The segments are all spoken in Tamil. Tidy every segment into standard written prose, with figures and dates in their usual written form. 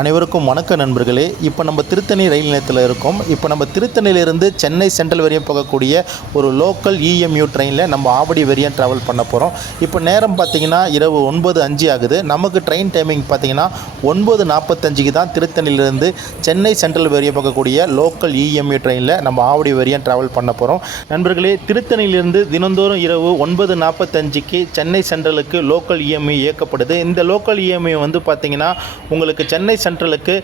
அனைவருக்கும் வணக்க நண்பர்களே. இப்போ நம்ம திருத்தணி ரயில் நிலையத்தில் இருக்கோம். இப்போ நம்ம திருத்தணியிலிருந்து சென்னை சென்ட்ரல் வரையும் போகக்கூடிய ஒரு லோக்கல் இஎம்யூ ட்ரெயினில் நம்ம ஆவடி வரையும் ட்ராவல் பண்ண போகிறோம். இப்போ நேரம் பார்த்திங்கன்னா இரவு 9:05 ஆகுது. நமக்கு ட்ரெயின் டைமிங் பார்த்திங்கன்னா 9:45க்கு தான் திருத்தணியிலிருந்து சென்னை சென்ட்ரல் வரையும் போகக்கூடிய லோக்கல் இஎம்யூ ட்ரெயினில் நம்ம ஆவடி வரையும் ட்ராவல் பண்ண போகிறோம். நண்பர்களே, திருத்தணியிலிருந்து தினந்தோறும் இரவு 9:45க்கு சென்னை சென்ட்ரலுக்கு லோக்கல் இஎம்யூ இயக்கப்படுது. இந்த லோக்கல் இஎம்யூ வந்து பார்த்திங்கன்னா உங்களுக்கு சென்னை சென்ட்ரலுக்கு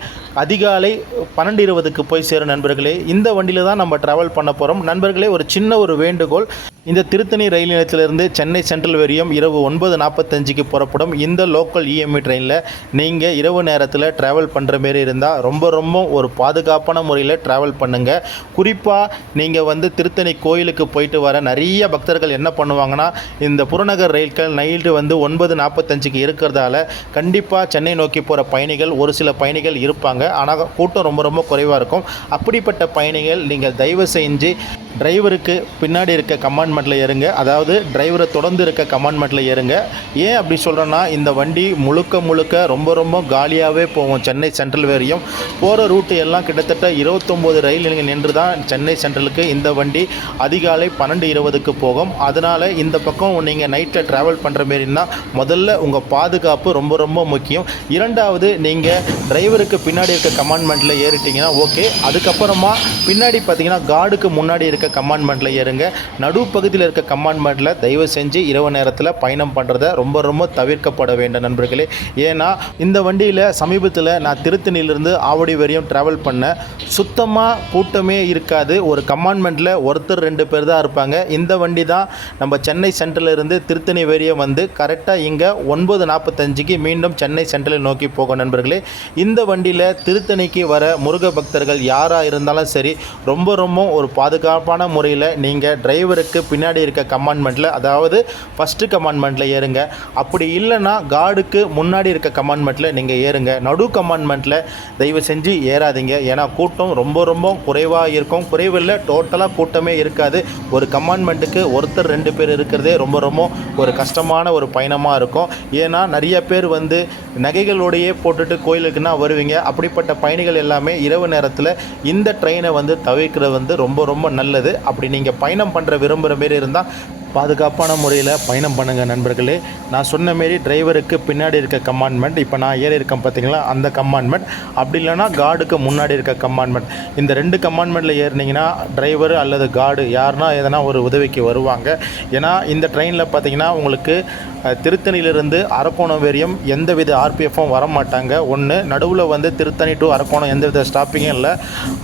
அதிகாலை 12:20க்கு போய் சேரும் நண்பர்களே. இந்த வண்டியில் தான் நம்ம ட்ராவல் பண்ண போகிறோம். நண்பர்களே, ஒரு சின்ன ஒரு வேண்டுகோள், இந்த திருத்தணி ரயில் நிலையத்திலிருந்து சென்னை சென்ட்ரல் வரையும் இரவு 9:45க்கு புறப்படும் இந்த லோக்கல் இஎம்ஐ ட்ரெயினில் நீங்கள் இரவு நேரத்தில் ட்ராவல் பண்ணுற மாரி இருந்தால் ரொம்ப ஒரு பாதுகாப்பான முறையில் ட்ராவல் பண்ணுங்கள். குறிப்பாக நீங்கள் வந்து திருத்தணி கோயிலுக்கு போயிட்டு வர நிறைய பக்தர்கள் என்ன பண்ணுவாங்கன்னா, இந்த புறநகர் ரயில்கள் நைட்டு வந்து 9:45க்கு இருக்கிறதால கண்டிப்பாக சென்னை நோக்கி போகிற பயணிகள் ஒரு சில பயணிகள் இருப்பாங்க. ஆனால் கூட்டம் ரொம்ப குறைவாக இருக்கும். அப்படிப்பட்ட பயணிகள் நீங்கள் தயவு செஞ்சு டிரைவருக்கு பின்னாடி இருக்க கம்பார்ட்மெண்ட்டில் ஏறுங்க. அதாவது டிரைவரை தொடர்ந்து இருக்க கம்பார்ட்மெண்ட்டில் ஏறுங்க. ஏன் அப்படி சொல்கிறேன்னா, இந்த வண்டி முழுக்க ரொம்ப காலியாகவே போகும். சென்னை சென்ட்ரல் வரையும் போகிற ரூட்டு எல்லாம் கிட்டத்தட்ட 29 ரயில் நின்று தான் சென்னை சென்ட்ரலுக்கு இந்த வண்டி அதிகாலை 12:20க்கு போகும். அதனால் இந்த பக்கம் நீங்கள் நைட்டில் ட்ராவல் பண்ணுற மாரின்னா முதல்ல உங்கள் பாதுகாப்பு ரொம்ப முக்கியம். இரண்டாவது, நீங்கள் டிரைவருக்கு பின்னாடி இருக்க கம்பார்ட்மெண்ட்டில் ஏறிட்டிங்கன்னா ஓகே. அதுக்கப்புறமா பின்னாடி பார்த்தீங்கன்னா கார்டுக்கு முன்னாடி இருக்க கம்பார்ட்மெண்ட்டில் ஏறுங்க. நடுப்பகுதியில் இருக்க கம்பார்ட்மெண்ட்டில் தயவு செஞ்சு இரவு நேரத்தில் பயணம் பண்ணுறதை ரொம்ப தவிர்க்கப்பட வேண்டும் நண்பர்களே. ஏன்னா இந்த வண்டியில் சமீபத்தில் நான் திருத்தணியிலிருந்து ஆவடி வரையும் ட்ராவல் பண்ணேன். சுத்தமாக கூட்டமே இருக்காது. ஒரு கம்பார்ட்மெண்ட்டில் ஒருத்தர் 2 பேர் தான் இருப்பாங்க. இந்த வண்டி தான் நம்ம சென்னை சென்ட்ரலிருந்து திருத்தணி வரையும் வந்து கரெக்டாக இங்கே 9:45க்கு மீண்டும் சென்னை சென்ட்ரலை நோக்கி போகும் நண்பர்களே. இந்த வண்டியில் திருத்தணிக்கு வர முருக பக்தர்கள் யாராக இருந்தாலும் சரி ரொம்ப ஒரு பாதுகாப்பான முறையில் நீங்கள் டிரைவருக்கு பின்னாடி இருக்க கம்பார்ட்மெண்ட்டில், அதாவது ஃபஸ்ட்டு கம்பார்ட்மெண்ட்டில் ஏறுங்க. அப்படி இல்லைன்னா கார்டுக்கு முன்னாடி இருக்க கம்பார்ட்மெண்ட்டில் நீங்கள் ஏறுங்க. நடு கம்பார்ட்மெண்ட்டில் தயவு செஞ்சு ஏறாதீங்க. ஏன்னா கூட்டம் ரொம்ப குறைவாக இருக்கும். குறைவில்லை, டோட்டலாக கூட்டமே இருக்காது. ஒரு கம்பார்ட்மெண்ட்டுக்கு ஒருத்தர் 2 பேர் இருக்கிறதே ரொம்ப ஒரு கஷ்டமான ஒரு பயணமாக இருக்கும். ஏன்னா நிறைய பேர் வந்து நகைகளோடையே போட்டுட்டு கோயிலுக்குன்னா வருவீங்க. அப்படிப்பட்ட பயணிகள் எல்லாமே இரவு நேரத்தில் இந்த ட்ரெயினை வந்து தவிர்க்கிறது வந்து ரொம்ப நல்லது. அப்படி நீங்கள் பயணம் பண்ணுற விரும்புகிற மாரி இருந்தால் பாதுகாப்பான முறையில் பயணம் பண்ணுங்கள் நண்பர்களே. நான் சொன்ன மாரி டிரைவருக்கு பின்னாடி இருக்க கம்பார்ட்மெண்ட், இப்போ நான் ஏறி இருக்கேன் பார்த்தீங்களா, அந்த கம்பார்ட்மெண்ட். அப்படி இல்லைனா கார்டுக்கு முன்னாடி இருக்க கம்பார்ட்மெண்ட். இந்த 2 கம்பார்ட்மெண்ட்டில் ஏறினீங்கன்னா டிரைவர் அல்லது கார்டு யாருனா எதனா ஒரு உதவிக்கு வருவாங்க. ஏன்னா இந்த ட்ரெயினில் பார்த்தீங்கன்னா உங்களுக்கு திருத்தணியிலிருந்து அரக்கோணம் வரையும் எந்தவித ஆர்பிஎஃப்பும் வரமாட்டாங்க. ஒன்று, நடுவில் வந்து திருத்தணி டு அரக்கோணம் எந்தவித ஸ்டாப்பிங்கும் இல்லை.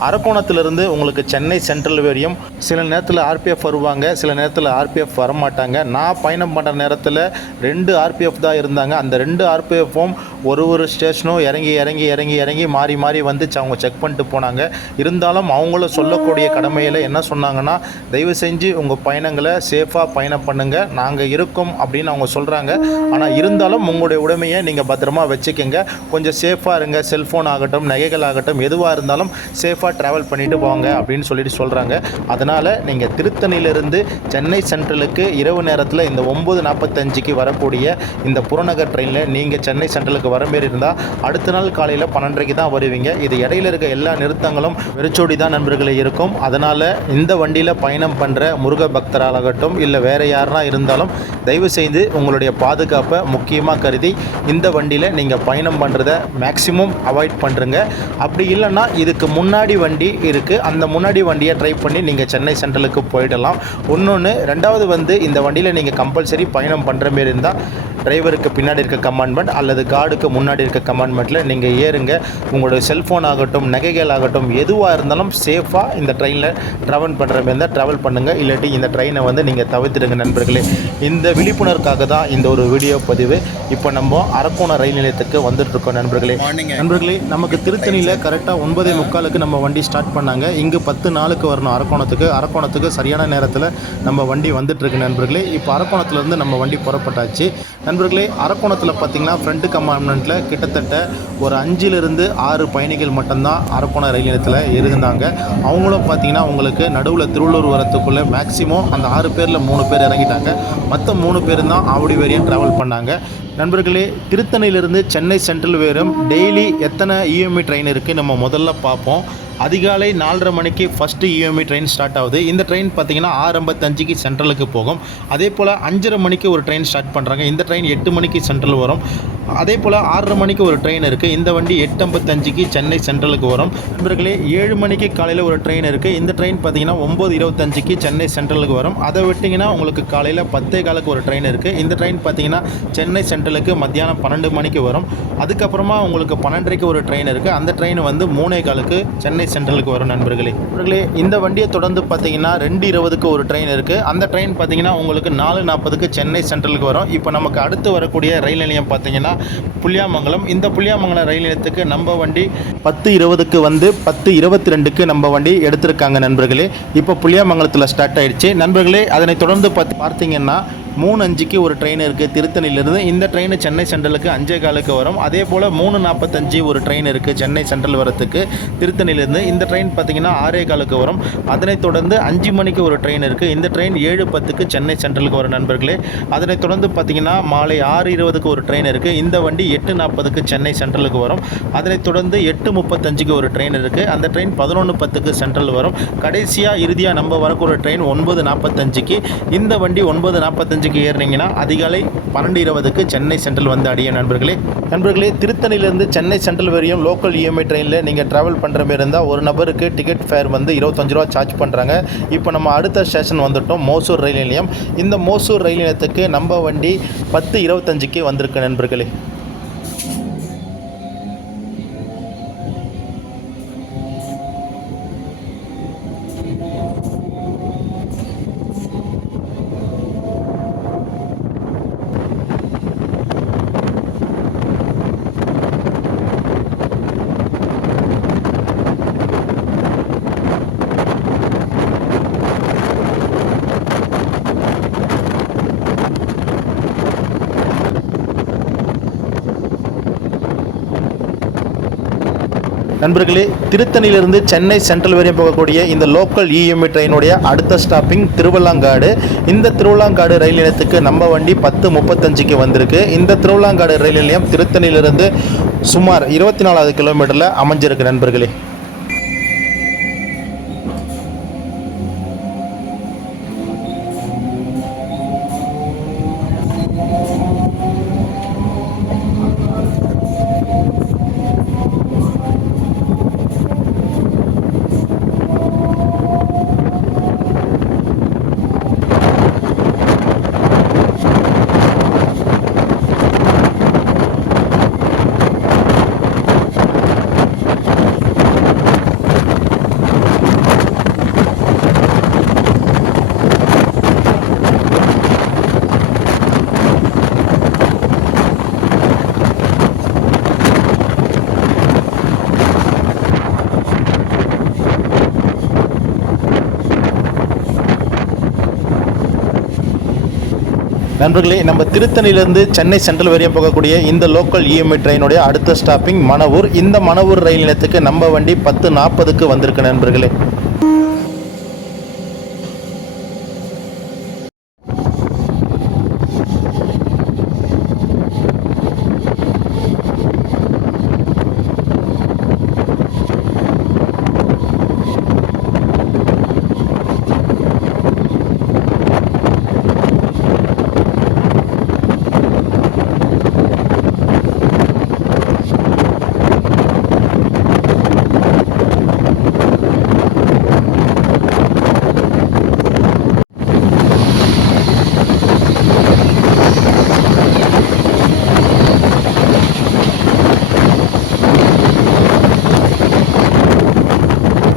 அரக்கோணத்திலிருந்து உங்களுக்கு சென்னை சென்ட்ரல் வரையும் சில நேரத்தில் ஆர்பிஎஃப் வருவாங்க, சில நேரத்தில் ஆர்பிஎஃப் வரமாட்டாங்க. நான் பயணம் பண்ணுற நேரத்தில் 2 ஆர்பிஎஃப் தான் இருந்தாங்க. அந்த 2 ஆர்பிஎஃப்பும் ஒரு ஸ்டேஷனும் இறங்கி மாறி வந்துச்சு. அவங்க செக் பண்ணிட்டு போனாங்க. இருந்தாலும் அவங்களும் சொல்லக்கூடிய கடமையில் என்ன சொன்னாங்கன்னா, தயவு செஞ்சு உங்கள் பயணங்களை சேஃபாக பயணம் பண்ணுங்கள், நாங்கள் இருக்கோம் அப்படின்னு அவங்க சொல்கிறாங்க. ஆனால் இருந்தாலும் உங்களுடைய உடைமையை நீங்கள் பத்திரமா வச்சுக்கோங்க, கொஞ்சம் சேஃபாக இருங்க. செல்ஃபோன் ஆகட்டும், நகைகள் ஆகட்டும், எதுவாக இருந்தாலும் சேஃபாக ட்ராவல் பண்ணிவிட்டு போங்க அப்படின்னு சொல்கிறாங்க. அதனால் நீங்கள் திருத்தணியிலிருந்து சென்னை சென்ட்ரலுக்கு இரவு நேரத்தில் இந்த 9:45க்கு வரக்கூடிய இந்த புறநகர் ட்ரெயினில் நீங்கள் சென்னை சென்ட்ரலுக்கு வர மாரி இருந்தால் அடுத்த நாள் காலையில் 12:30க்கு தான் வருவீங்க. இது இடையில இருக்க எல்லா நிறுத்தங்களும் வெறிச்சோடி தான் நண்பர்களே இருக்கும். அதனால் இந்த வண்டியில் பயணம் பண்ணுற முருக பக்தராகட்டும் இல்லை வேறு யாருனா இருந்தாலும் தயவு செய்து உங்களுடைய பாதுகாப்பை முக்கியமாக கருதி இந்த வண்டியில் நீங்கள் பயணம் பண்ணுறதை மேக்ஸிமம் அவாய்ட் பண்ணுறங்க. அப்படி இல்லைன்னா இதுக்கு முன்னாடி வண்டி இருக்குது, அந்த முன்னாடி வண்டியை ட்ரை பண்ணி நீங்கள் சென்னை சென்ட்ரலுக்கு போயிடலாம். ரெண்டாவது வந்து இந்த வண்டியில் நீங்கள் கம்பல்சரி பயணம் பண்ணுற மாரி இருந்தால் டிரைவருக்கு பின்னாடி இருக்க கம்பார்ட்மெண்ட் அல்லது கார்டுக்கு முன்னாடி இருக்க கம்பார்ட்மெண்ட்டில் நீங்கள் ஏறுங்க. உங்களுடைய செல்ஃபோன் ஆகட்டும், நகைகள் ஆகட்டும், எதுவாக இருந்தாலும் சேஃபாக இந்த ட்ரெயினில் ட்ராவல் பண்ணுற மாதிரி இருந்தால் ட்ராவல் பண்ணுங்கள். இல்லாட்டி இந்த ட்ரெயினை வந்து நீங்கள் தவிர்த்துடுங்க நண்பர்களே. இந்த விழிப்புணர்வுக்காக தான் இந்த ஒரு வீடியோ பதிவு. இப்போ நம்ம அரக்கோணம் ரயில் நிலையத்துக்கு வந்துட்டுருக்கோம் நண்பர்களே. நமக்கு திருத்தணியில் கரெக்டாக 9:45க்கு நம்ம வண்டி ஸ்டார்ட் பண்ணாங்க. இங்கு 10:04க்கு வரணும் அரக்கோணத்துக்கு சரியான நேரத்தில் நம்ம வண்டி வந்துட்டுருக்கு நண்பர்களே. இப்போ அரக்கோணத்துலேருந்து நம்ம வண்டி புறப்பட்டாச்சு நண்பர்களே. அரக்கோணத்தில் பார்த்திங்கன்னா ஃப்ரண்ட் கம்பார்ட்மெண்ட்டில் கிட்டத்தட்ட ஒரு 5லிருந்து 6 பயணிகள் மட்டும்தான் அரக்கோணம் ரயில் நிலையத்தில் இருந்தாங்க. அவங்களும் பார்த்திங்கன்னா உங்களுக்கு நடுவில் திருவள்ளூர் வரத்துக்குள்ளே மேக்ஸிமம் அந்த 6 பேரில் 3 பேர் இறங்கிட்டாங்க. மற்ற 3 பேர் தான் ஆவடி வரையும் ட்ராவல் பண்ணாங்க. நண்பர்களே, திருத்தணியிலிருந்து சென்னை சென்ட்ரல் வரையும் டெய்லி எத்தனை இஎம்ஐ ட்ரெயின் இருக்குது நம்ம முதல்ல பார்ப்போம். அதிகாலை 4:30 மணிக்கு ஃபஸ்ட்டு இஎம்ஐ ட்ரெயின் ஸ்டார்ட் ஆகுது. இந்த ட்ரெயின் பார்த்திங்கன்னா 6:55க்கு சென்ட்ரலுக்கு போகும். அதே போல் 5:30 மணிக்கு ஒரு ட்ரெயின் ஸ்டார்ட் பண்ணுறாங்க. இந்த ட்ரெயின் 8 மணிக்கு சென்ட்ரல் வரும். அதே போல் 6:30 மணிக்கு ஒரு ட்ரெயின் இருக்குது. இந்த வண்டி 8:55க்கு சென்னை சென்ட்ரலுக்கு வரும். நண்பர்களே, 7 மணிக்கு காலையில் ஒரு ட்ரெயின் இருக்குது. இந்த ட்ரெயின் பார்த்திங்கன்னா 9:25க்கு சென்னை சென்ட்ரலுக்கு வரும். அதை விட்டிங்கன்னா உங்களுக்கு காலையில் 10:15க்கு ஒரு ட்ரெயின் இருக்குது. இந்த ட்ரெயின் பார்த்திங்கன்னா சென்னை சென்ட்ரலுக்கு மத்தியானம் 12 மணிக்கு வரும். அதுக்கப்புறமா உங்களுக்கு 12:30க்கு ஒரு ட்ரெயின் இருக்குது. அந்த ட்ரெயின் வந்து 3:15க்கு சென்னை சென்ட்ரலுக்கு வரும். நண்பர்களே, இந்த வண்டியை தொடர்ந்து பார்த்தீங்கன்னா 2:20க்கு ஒரு ட்ரெயின் இருக்குது. அந்த ட்ரெயின் பார்த்தீங்கன்னா உங்களுக்கு 4:40க்கு சென்னை சென்ட்ரலுக்கு வரும். இப்போ நமக்கு அடுத்து வரக்கூடிய ரயில் நிலையம் பார்த்தீங்கன்னா புளியாமங்கலம். இந்த புளியாமங்கலம் ரயில் நிலையத்துக்கு நம்ம வண்டி 10:20க்கு வந்து 10:22க்கு நம்ம வண்டி எடுத்திருக்காங்க. நண்பர்களே, இப்போ புளியாமங்கலத்தில் ஸ்டார்ட் ஆகிடுச்சு. நண்பர்களே, அதனை தொடர்ந்து பார்த்தீங்கன்னா 3:05க்கு ஒரு ட்ரெயின் இருக்குது திருத்தணியிலிருந்து. இந்த ட்ரெயின் சென்னை சென்ட்ரலுக்கு 5:15க்கு வரும். அதே போல் 3:45 ஒரு ட்ரெயின் இருக்குது சென்னை சென்ட்ரல் வரத்துக்கு திருத்தணியிலிருந்து. இந்த ட்ரெயின் பார்த்திங்கன்னா 6:15க்கு வரும். அதனைத் தொடர்ந்து 5 மணிக்கு ஒரு ட்ரெயின் இருக்குது. இந்த ட்ரெயின் 7:10க்கு சென்னை சென்ட்ரலுக்கு வரும். நண்பர்களே, அதனைத் தொடர்ந்து பார்த்திங்கன்னா மாலை 6:20க்கு ஒரு ட்ரெயின் இருக்குது. இந்த வண்டி 8:40க்கு சென்னை சென்ட்ரலுக்கு வரும். அதனைத் தொடர்ந்து 8:35க்கு ஒரு ட்ரெயின் இருக்குது. அந்த ட்ரெயின் 11:10க்கு சென்ட்ரல் வரும். கடைசியாக இறுதியாக நம்ம வரக்கூடிய ட்ரெயின் 9:45க்கு. இந்த வண்டி 9:45 ஏறினீங்கன்னா அதிகாலை 12:20க்கு சென்னை சென்ட்ரல் வந்து அடையும். நண்பர்களே, திருத்தணியிலிருந்து சென்னை சென்ட்ரல் வரையும் லோக்கல் இஎம்ஐ ட்ரெயினில் நீங்கள் ட்ராவல் பண்ணுற மாதிரி இருந்தால் ஒரு நபருக்கு டிக்கெட் ஃபேர் வந்து 25 ரூபா சார்ஜ் பண்ணுறாங்க. இப்போ நம்ம அடுத்த ஸ்டேஷன் வந்துவிட்டோம், மோசூர் ரயில் நிலையம். இந்த மோசூர் ரயில் நிலையத்துக்கு நம்ம வண்டி 10:25க்கு வந்திருக்கு. நண்பர்களே, திருத்தணியிலிருந்து சென்னை சென்ட்ரல் வரையும் போகக்கூடிய இந்த லோக்கல் இஎம்ஐ ட்ரெயினுடைய அடுத்த ஸ்டாப்பிங் திருவள்ளாங்காடு. இந்த திருவள்ளாங்காடு ரயில் நிலையத்துக்கு நம்ம வண்டி 10:35க்கு வந்திருக்கு. இந்த திருவள்ளாங்காடு ரயில் நிலையம் திருத்தணியிலிருந்து சுமார் 24 கிலோமீட்டரில் அமைஞ்சிருக்கு. நண்பர்களே, நம்ம திருத்தணியிலிருந்து சென்னை சென்ட்ரல் வரையும் போகக்கூடிய இந்த லோக்கல் இஎம்ஐ ட்ரெயினுடைய அடுத்த ஸ்டாப்பிங் மணவூர். இந்த மணவூர் ரயில் நிலையத்துக்கு நம்ம வண்டி 10:40க்கு வந்திருக்கு.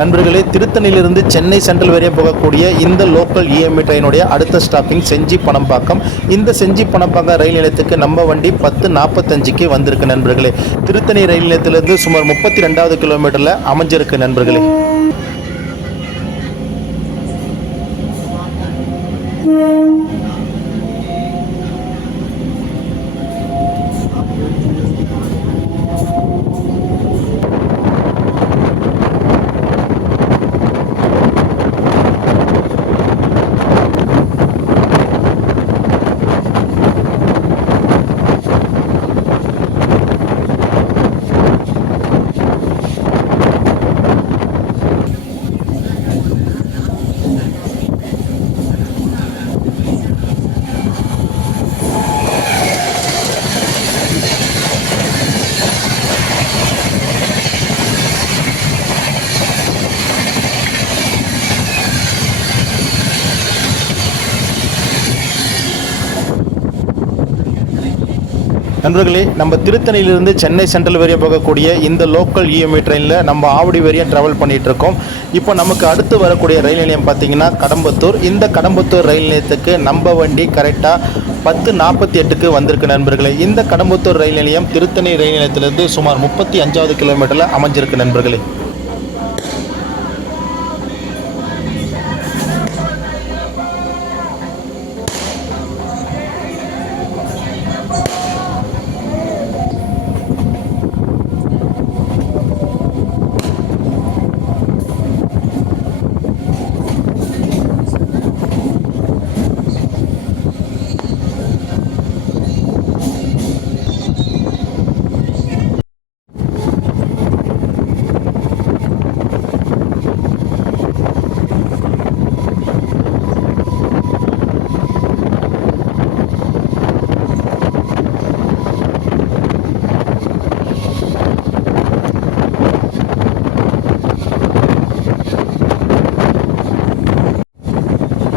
நண்பர்களே, திருத்தணியிலிருந்து சென்னை சென்ட்ரல் வரையும் போகக்கூடிய இந்த லோக்கல் இஎம்ஐ ட்ரெயினுடைய அடுத்த ஸ்டாப்பிங் செஞ்சி பணம்பாக்கம். இந்த செஞ்சி பணம்பாக்கம் ரயில் நிலையத்துக்கு நம்ம வண்டி 10:45க்கு வந்திருக்கு. நண்பர்களே, திருத்தணி ரயில் நிலையத்திலிருந்து சுமார் 32வது கிலோமீட்டரில் அமைஞ்சிருக்கு. நண்பர்களே, நண்பர்களே, நம்ம திருத்தணியிலிருந்து சென்னை சென்ட்ரல் வரையும் போகக்கூடிய இந்த லோக்கல் இஎம்ஐ ட்ரெயினில் நம்ம ஆவடி வரையும் ட்ராவல் பண்ணிகிட்டு இருக்கோம். இப்போ நமக்கு அடுத்து வரக்கூடிய ரயில் நிலையம் பார்த்தீங்கன்னா கடம்பத்தூர். இந்த கடம்பத்தூர் ரயில் நிலையத்துக்கு நம்ம வண்டி கரெக்டாக 10:48க்கு வந்திருக்கு நண்பர்களே. இந்த கடம்பத்தூர் ரயில் நிலையம் திருத்தணி ரயில் நிலையத்திலிருந்து சுமார் 35வது கிலோமீட்டரில் அமைஞ்சிருக்கு நண்பர்களே.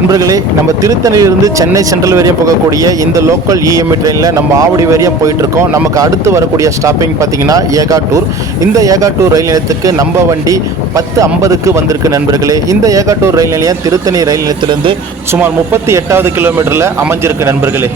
நண்பர்களே, நம்ம திருத்தணியிலிருந்து சென்னை சென்ட்ரல் வரையும் போகக்கூடிய இந்த லோக்கல் இஎம்ஐ ட்ரெயினில் நம்ம ஆவடி வரையும் போயிட்டுருக்கோம். நமக்கு அடுத்து வரக்கூடிய ஸ்டாப்பிங் பார்த்தீங்கன்னா ஏகாட்டூர். இந்த ஏகாட்டூர் ரயில் நிலையத்துக்கு நம்ம வண்டி 10:50க்கு வந்திருக்கு நண்பர்களே. இந்த ஏகாட்டூர் ரயில் நிலையம் திருத்தணி ரயில் நிலையத்திலிருந்து சுமார் 38வது கிலோமீட்டரில் அமைஞ்சிருக்கு நண்பர்களே.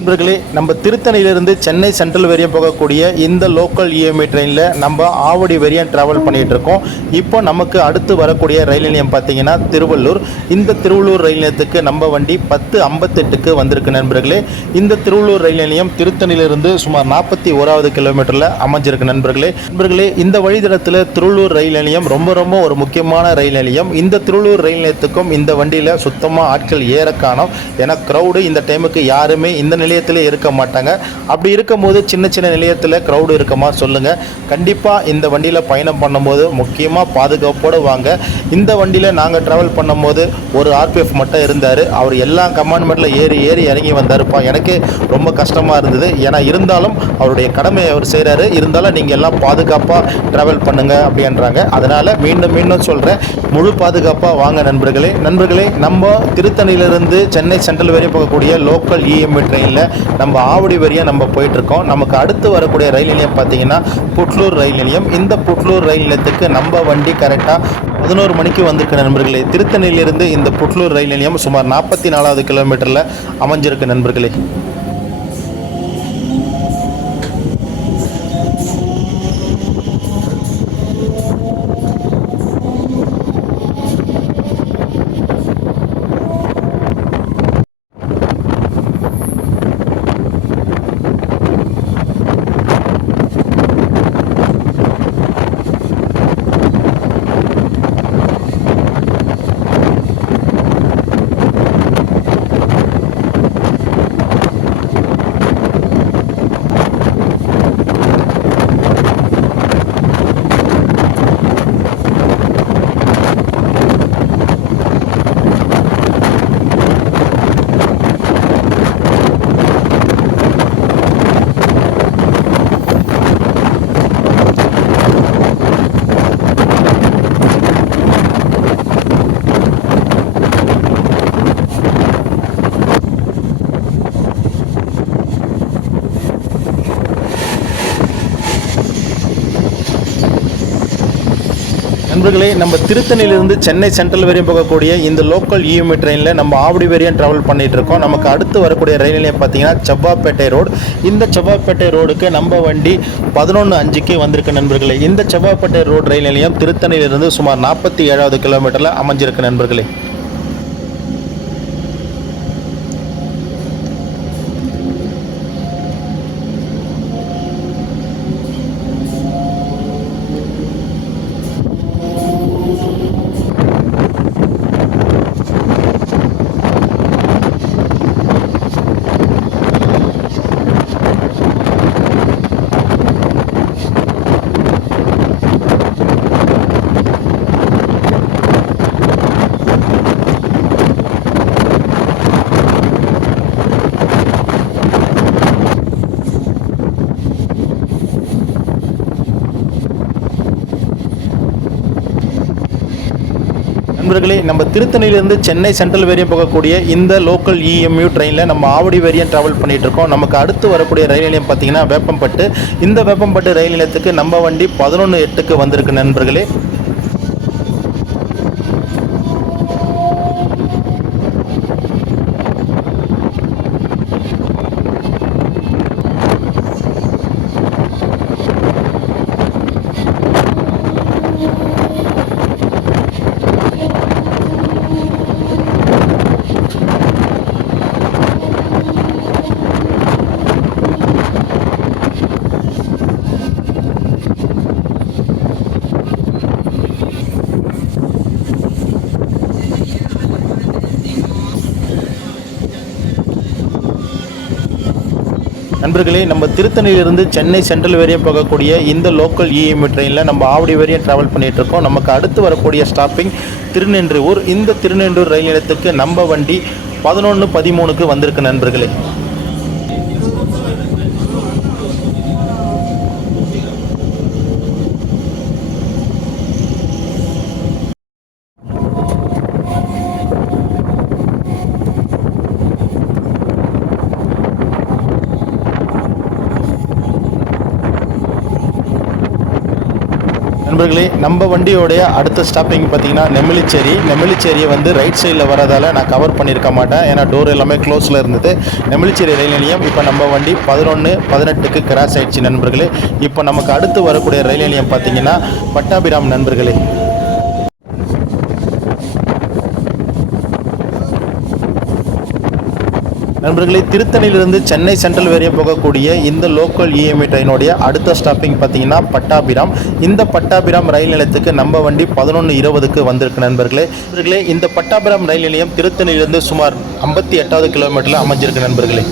நண்பர்களே, நம்ம திருத்தணியிலிருந்து சென்னை சென்ட்ரல் வரையும் போகக்கூடிய இந்த லோக்கல் இஎம்ஐ ட்ரெயினில் நம்ம ஆவடி வரையும் ட்ராவல் பண்ணிகிட்டு இருக்கோம். இப்போ நமக்கு அடுத்து வரக்கூடிய ரயில் நிலையம் பார்த்தீங்கன்னா திருவள்ளூர். இந்த திருவள்ளூர் ரயில் நிலையத்துக்கு நம்ம வண்டி 10:58க்கு வந்திருக்கு நண்பர்களே. இந்த திருவள்ளூர் ரயில் நிலையம் திருத்தணியிலிருந்து சுமார் 41வது கிலோமீட்டரில் அமைஞ்சிருக்கு நண்பர்களே. இந்த வழித்தடத்தில் திருவள்ளூர் ரயில் நிலையம் ரொம்ப ஒரு முக்கியமான ரயில் நிலையம். இந்த திருவள்ளூர் ரயில் நிலையத்துக்கும் இந்த வண்டியில் சுத்தமாக ஆட்கள் ஏற காணோம். ஏன்னா க்ரௌடு இந்த டைமுக்கு யாருமே இந்த நிலையத்திலே இருக்க மாட்டாங்க. அப்படி இருக்கும்போது சின்ன நிலையத்தில் க்ரௌடு இருக்குமா சொல்லுங்கள். கண்டிப்பாக இந்த வண்டியில் பயணம் பண்ணும்போது முக்கியமாக பாதுகாப்போடு வாங்க. இந்த வண்டியில் நாங்கள் ட்ராவல் பண்ணும்போது ஒரு ஆர்பிஎஃப் மட்டும் இருந்தார். அவர் எல்லா கமாண்ட்மெண்ட்டில் ஏறி இறங்கி வந்தாருப்பா. எனக்கு ரொம்ப கஷ்டமாக இருந்தது. ஏன்னா இருந்தாலும் அவருடைய கடமையை அவர் செய்கிறாரு. இருந்தாலும் நீங்கள் எல்லாம் பாதுகாப்பாக ட்ராவல் பண்ணுங்கள் அப்படின்றாங்க. அதனால் மீண்டும் சொல்கிறேன், முழு பாதுகாப்பாக வாங்க நண்பர்களே. நம்ம திருத்தணியிலிருந்து சென்னை சென்ட்ரல் வரையும் போகக்கூடிய லோக்கல் இஎம்ஐ ட்ரெயினில் நம்ம ஆவடி வரையும் நம்ம போயிட்டுருக்கோம். நமக்கு அடுத்து வரக்கூடிய ரயில் நிலையம் பார்த்தீங்கன்னா புட்லூர் ரயில் நிலையம். இந்த புட்லூர் ரயில் நிலையத்துக்கு நம்ம வண்டி கரெக்டாக 11 மணிக்கு வந்திருக்கு நண்பர்களே. திருத்தணியிலிருந்து இந்த புட்லூர் ரயில் நிலையம் சுமார் 44வது கிலோமீட்டரில் அமைஞ்சிருக்கு நண்பர்களே. நண்பர்களே, நம்ம திருத்தணியிலிருந்து சென்னை சென்ட்ரல் வரையும் போகக்கூடிய இந்த லோக்கல் இஎம்ஐ ட்ரெயினில் நம்ம ஆவடி வரையும் ட்ராவல் பண்ணிகிட்டு இருக்கோம். நமக்கு அடுத்து வரக்கூடிய ரயில் நிலையம் பார்த்தீங்கன்னா செவ்வாப்பேட்டை ரோடு. இந்த செவ்வாப்பேட்டை ரோடுக்கு நம்ம வண்டி 11:05க்கு வந்திருக்கு நண்பர்களே. இந்த செவ்வாப்பேட்டை ரோடு ரயில் நிலையம் திருத்தணியிலிருந்து சுமார் 47வது கிலோமீட்டரில் அமைஞ்சிருக்கு நண்பர்களே. நண்பர்களே, நம்ம திருத்தணியிலிருந்து சென்னை சென்ட்ரல் வரையும் போகக்கூடிய இந்த லோக்கல் இஎம்யூ ட்ரெயினில் நம்ம ஆவடி வரையும் ட்ராவல் பண்ணிட்டு இருக்கோம். நமக்கு அடுத்து வரக்கூடிய ரயில் நிலையம் பார்த்தீங்கன்னா வேப்பம்பட்டு. இந்த வேப்பம்பட்டு ரயில் நிலையத்துக்கு நம்ம வண்டி 11:08க்கு வந்திருக்கு நண்பர்களே. நண்பர்களே, நம்ம திருத்தணியிலிருந்து சென்னை சென்ட்ரல் வரையும் போகக்கூடிய இந்த லோக்கல் இஎம்யூ ட்ரெயினில் நம்ம ஆவடி வரையும் ட்ராவல் பண்ணிகிட்டு இருக்கோம். நமக்கு அடுத்து வரக்கூடிய ஸ்டாப்பிங் திருநென்றூர். இந்த திருநென்றூர் ரயில் நிலையத்துக்கு நம்ம வண்டி 11:13க்கு வந்திருக்கு நண்பர்களே. நண்பர்களே, நம்ம வண்டியோடைய அடுத்த ஸ்டாப்பிங் பார்த்தீங்கன்னா நெமிலிச்சேரியை வந்து ரைட் சைடில் வரதால் நான் கவர் பண்ணியிருக்க மாட்டேன். ஏன்னா டோர் எல்லாமே க்ளோஸில் இருந்தது. நெமிலிச்சேரி ரயில் நிலையம் இப்போ நம்ம வண்டி 11:18க்கு கிராஸ் ஆயிடுச்சு நண்பர்களே. இப்போ நமக்கு அடுத்து வரக்கூடிய ரயில் நிலையம் பார்த்தீங்கன்னா பட்டாபிராம் நண்பர்களே. நண்பர்களே, திருத்தணியிலிருந்து சென்னை சென்ட்ரல் வரையும் போகக்கூடிய இந்த லோக்கல் இஎம்ஐ ட்ரெயினுடைய அடுத்த ஸ்டாப்பிங் பார்த்தீங்கன்னா பட்டாபிராம். இந்த பட்டாபிராம் ரயில் நிலையத்துக்கு நம்ம வண்டி 11:20க்கு வந்திருக்கு நண்பர்களே. இந்த பட்டாபிராம் ரயில் நிலையம் திருத்தணியிலிருந்து சுமார் 58வது கிலோமீட்டரில் அமைஞ்சிருக்கு நண்பர்களே.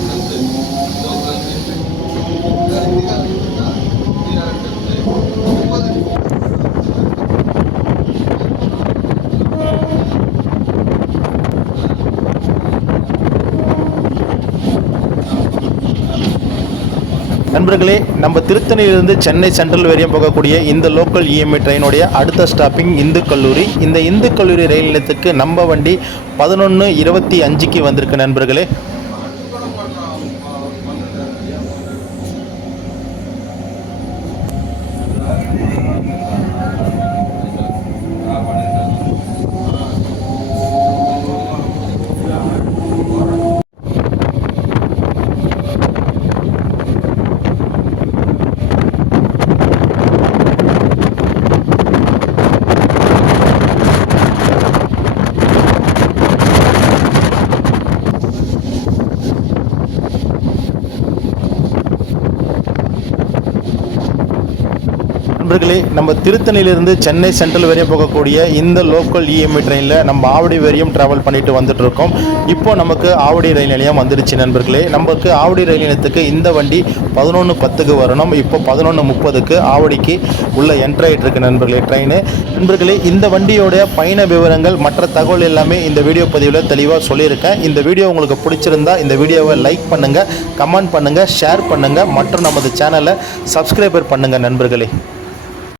நண்பர்களே, நம்ம திருத்தணியிலிருந்து சென்னை சென்ட்ரல் வரையும் போகக்கூடிய இந்த லோக்கல் இஎம்ஐ ட்ரெயினுடைய அடுத்த ஸ்டாப்பிங் இந்து கல்லூரி. இந்த இந்து கல்லூரி ரயில் நிலையத்துக்கு நம்ம வண்டி 11:25க்கு வந்திருக்கு நண்பர்களே. நண்பர்களே, நம்ம திருத்தணியிலிருந்து சென்னை சென்ட்ரல் வரையும் போகக்கூடிய இந்த லோக்கல் இஎம்ஐ ட்ரெயினில் நம்ம ஆவடி வரையும் ட்ராவல் பண்ணிட்டு வந்துட்டு இருக்கோம். இப்போ நமக்கு ஆவடி ரயில் நிலையம் வந்துருச்சு நண்பர்களே. நமக்கு ஆவடி ரயில் நிலையத்துக்கு இந்த வண்டி 11:10க்கு வரணும். இப்போ 11:30க்கு ஆவடிக்கு உள்ள என்ட்ரு ஆகிட்டு இருக்கு நண்பர்களே ட்ரெயின். நண்பர்களே, இந்த வண்டியோடைய பயண விவரங்கள் மற்ற தகவல் எல்லாமே இந்த வீடியோ பதிவில் தெளிவாக சொல்லியிருக்கேன். இந்த வீடியோ உங்களுக்கு பிடிச்சிருந்தா இந்த வீடியோவை லைக் பண்ணுங்கள், கமெண்ட் பண்ணுங்கள், ஷேர் பண்ணுங்கள் மற்றும் நமது சேனலை சப்ஸ்கிரைபர் பண்ணுங்கள் நண்பர்களே.